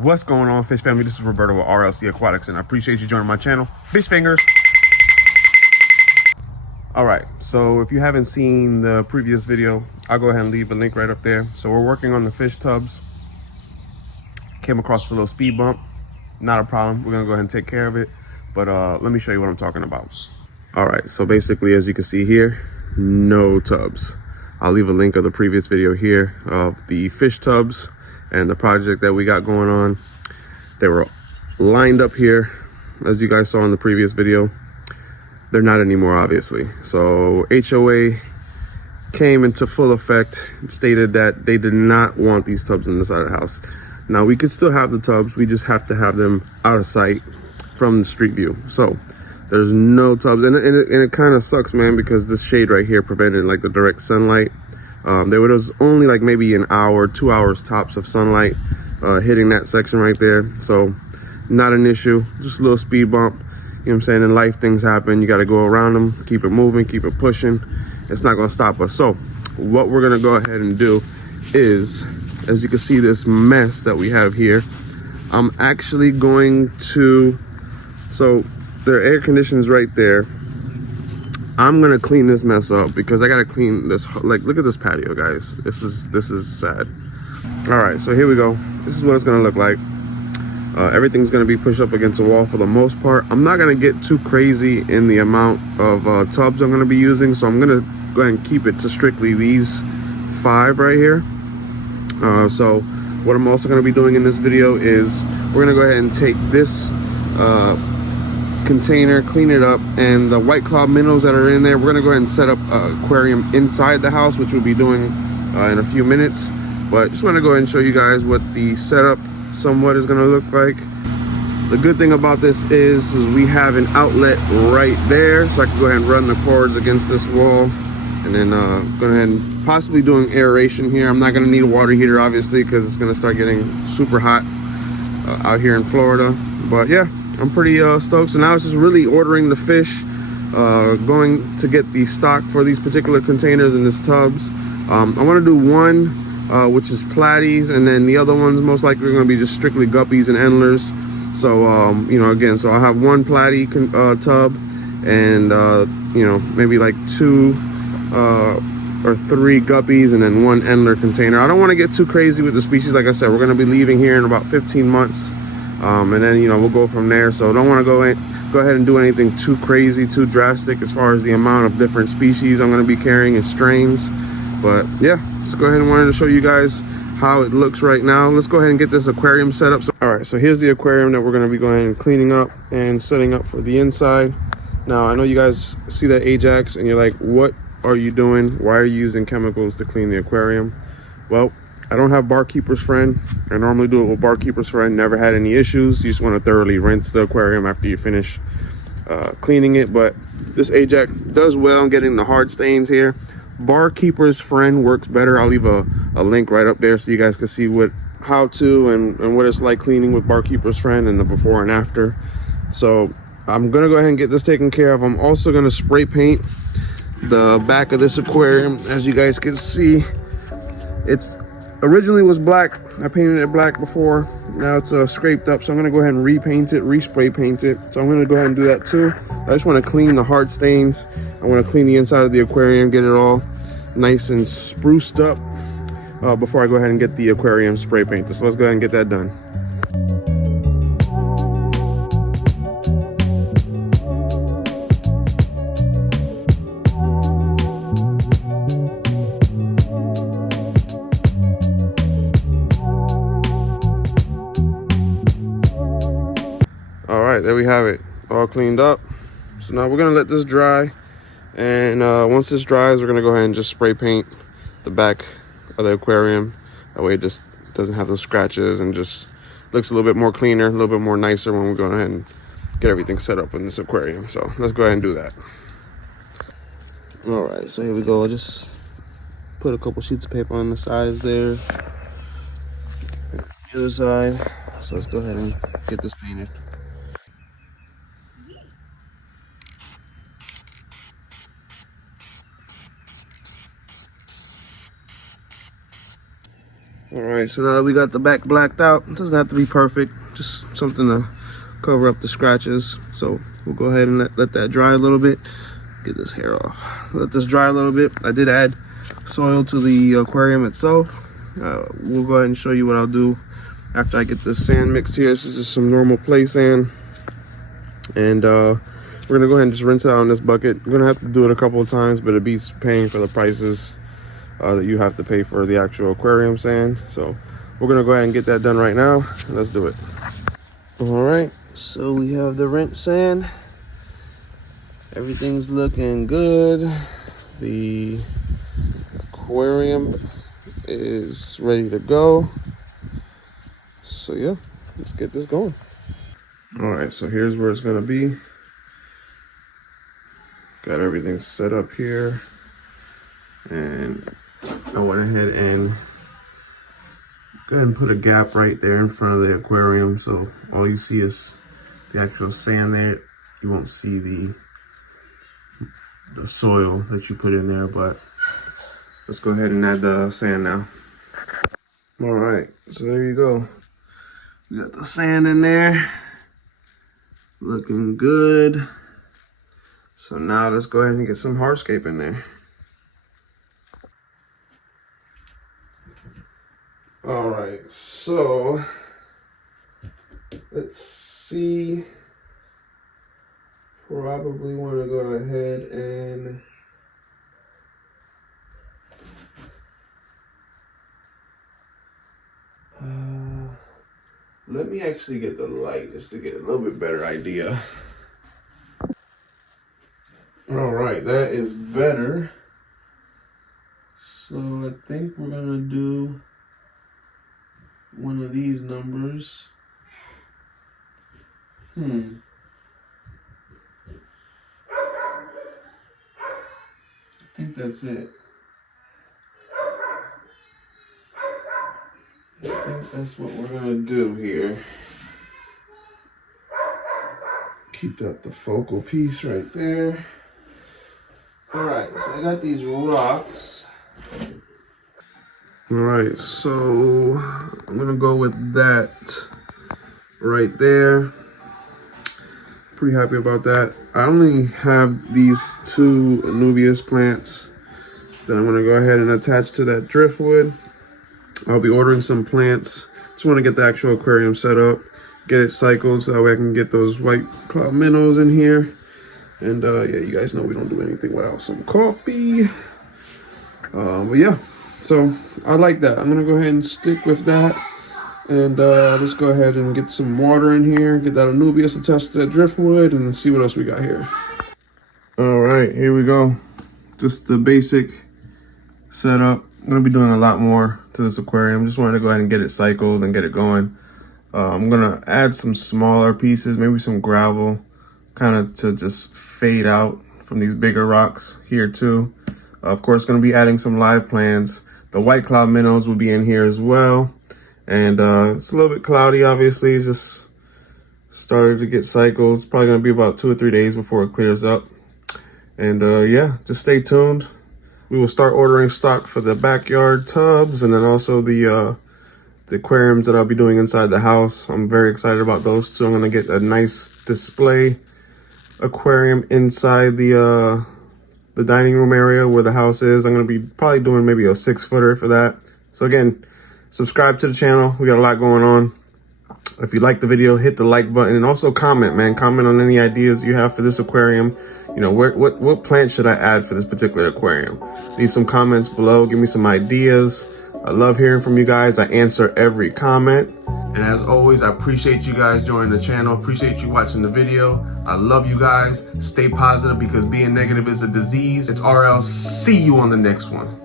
What's going on, fish family? This is Roberto with RLC Aquatics, and I appreciate you joining my channel. Fish fingers. All right, so if you haven't seen the previous video, I'll go ahead and leave a link right up there. So we're working on the fish tubs. Came across a little speed bump. Not a problem. We're gonna go ahead and take care of it. But let me show you what I'm talking about. All right, so basically, as you can see here, no tubs. I'll leave a link of the previous video here of the fish tubs and the project that we got going on. They were lined up here, as you guys saw in the previous video. They're not anymore, obviously. So HOA came into full effect, stated that they did not want these tubs in the side of the house. Now, we could still have the tubs, we just have to have them out of sight from the street view. So there's no tubs, and it kind of sucks, man, because this shade right here prevented like the direct sunlight. There was only like maybe an hour, 2 hours tops of sunlight hitting that section right there. So not an issue, just a little speed bump. You know what I'm saying? In life, things happen. You got to go around them, keep it moving, keep it pushing. It's not going to stop us. So what we're going to go ahead and do is, as you can see, this mess that we have here, I'm actually going to, so their air conditioners right there. I'm gonna clean this mess up because I gotta clean this. Like, look at this patio, guys. This is sad. All right, so here we go. This is what it's gonna look like. Everything's gonna be pushed up against the wall for the most part. I'm not gonna get too crazy in the amount of tubs I'm gonna be using, so I'm gonna go ahead and keep it to strictly these 5 right here. So what I'm also gonna be doing in this video is we're gonna go ahead and take this container, clean it up, and the white claw minnows that are in there, we're gonna go ahead and set up an aquarium inside the house, which we'll be doing in a few minutes. But just want to go ahead and show you guys what the setup somewhat is gonna look like. The good thing about this is we have an outlet right there, so I can go ahead and run the cords against this wall, and then go ahead and possibly doing aeration here. I'm not gonna need a water heater, obviously, because it's gonna start getting super hot out here in Florida. But yeah, I'm pretty stoked. So now it's just really ordering the fish, going to get the stock for these particular containers and these tubs. I want to do one which is platies, and then the other ones most likely are going to be just strictly guppies and endlers. So you know, again, so I'll have one platy tub and you know, maybe like 2 or 3 guppies and then 1 endler container. I don't want to get too crazy with the species. Like I said, we're going to be leaving here in about 15 months. And then, you know, we'll go from there. So don't want to go ahead and do anything too crazy, too drastic as far as the amount of different species I'm going to be carrying and strains. But yeah, just go ahead and wanted to show you guys how it looks right now. Let's go ahead and get this aquarium set up. So, all right, so here's the aquarium that we're going to be going and cleaning up and setting up for the inside. Now, I know you guys see that Ajax and you're like, what are you doing? Why are you using chemicals to clean the aquarium? Well, I don't have Barkeeper's Friend. I normally do it with Barkeeper's Friend. Never had any issues. You just want to thoroughly rinse the aquarium after you finish cleaning it. But this Ajax does well in getting the hard stains here. Barkeeper's Friend works better. I'll leave a link right up there so you guys can see how to and what it's like cleaning with Barkeeper's Friend and the before and after. So I'm going to go ahead and get this taken care of. I'm also going to spray paint the back of this aquarium. As you guys can see, it's originally was black. I painted it black before. Now it's scraped up, so I'm gonna go ahead and repaint it, respray paint it. So I'm gonna go ahead and do that too. I just want to clean the hard stains. I want to clean the inside of the aquarium, get it all nice and spruced up before I go ahead and get the aquarium spray painted. So let's go ahead and get that done. All right, there we have it, all cleaned up. So now we're gonna let this dry, and once this dries, we're gonna go ahead and just spray paint the back of the aquarium. That way it just doesn't have those scratches and just looks a little bit more cleaner, a little bit more nicer when we go ahead and get everything set up in this aquarium. So let's go ahead and do that. All right, so here we go. Just put a couple sheets of paper on the sides there, and the other side. So let's go ahead and get this painted. All All right, so now that we got the back blacked out, it doesn't have to be perfect, just something to cover up the scratches. So we'll go ahead and let that dry a little bit. Get this hair off. Let this dry a little bit. I did add soil to the aquarium itself. We'll go ahead and show you what I'll do after I get this sand mixed here. This is just some normal play sand. And we're gonna go ahead and just rinse it out in this bucket. We're gonna have to do it a couple of times, but it beats paying for the prices that you have to pay for the actual aquarium sand. So we're gonna go ahead and get that done right now. Let's do it. All right, so we have the rinse sand. Everything's looking good. The aquarium is ready to go. So yeah, let's get this going. All right, so here's where it's gonna be. Got everything set up here. And I went ahead and go ahead and put a gap right there in front of the aquarium. So all you see is the actual sand there. You won't see the soil that you put in there, but let's go ahead and add the sand now. All right, so there you go. We got the sand in there, looking good. So now let's go ahead and get some hardscape in there. All right, so let's see. Probably want to go ahead and let me actually get the light just to get a little bit better idea. All right, that is better. So I think we're gonna do one of these numbers. I think that's it. I think that's what we're gonna do here. Keep that the focal piece right there. All right, so I got these rocks. All right, so I'm gonna go with that right there. Pretty happy about that. I only have these 2 Anubias plants that I'm gonna go ahead and attach to that driftwood. I'll be ordering some plants. Just wanna get the actual aquarium set up, get it cycled so that way I can get those white cloud minnows in here. And yeah, you guys know we don't do anything without some coffee. But yeah, so I like that. I'm gonna go ahead and stick with that. And let's go ahead and get some water in here, get that Anubias attached to that driftwood, and see what else we got here. All right, here we go. Just the basic setup. I'm gonna be doing a lot more to this aquarium. Just wanted to go ahead and get it cycled and get it going. I'm gonna add some smaller pieces, maybe some gravel, kind of to just fade out from these bigger rocks here too. Of course, gonna be adding some live plants. The white cloud minnows will be in here as well. And it's a little bit cloudy, obviously. It's just started to get cycled. It's probably gonna be about 2 or 3 days before it clears up. And yeah, just stay tuned. We will start ordering stock for the backyard tubs and then also the aquariums that I'll be doing inside the house. I'm very excited about those two. I'm gonna get a nice display aquarium inside the dining room area where the house is. I'm gonna be probably doing maybe a 6-footer for that. So again, subscribe to the channel. We got a lot going on. If you like the video, hit the like button and also comment, man. Comment on any ideas you have for this aquarium. You know, what plant should I add for this particular aquarium? Leave some comments below. Give me some ideas. I love hearing from you guys. I answer every comment. And as always, I appreciate you guys joining the channel. Appreciate you watching the video. I love you guys. Stay positive because being negative is a disease. It's RL. See you on the next one.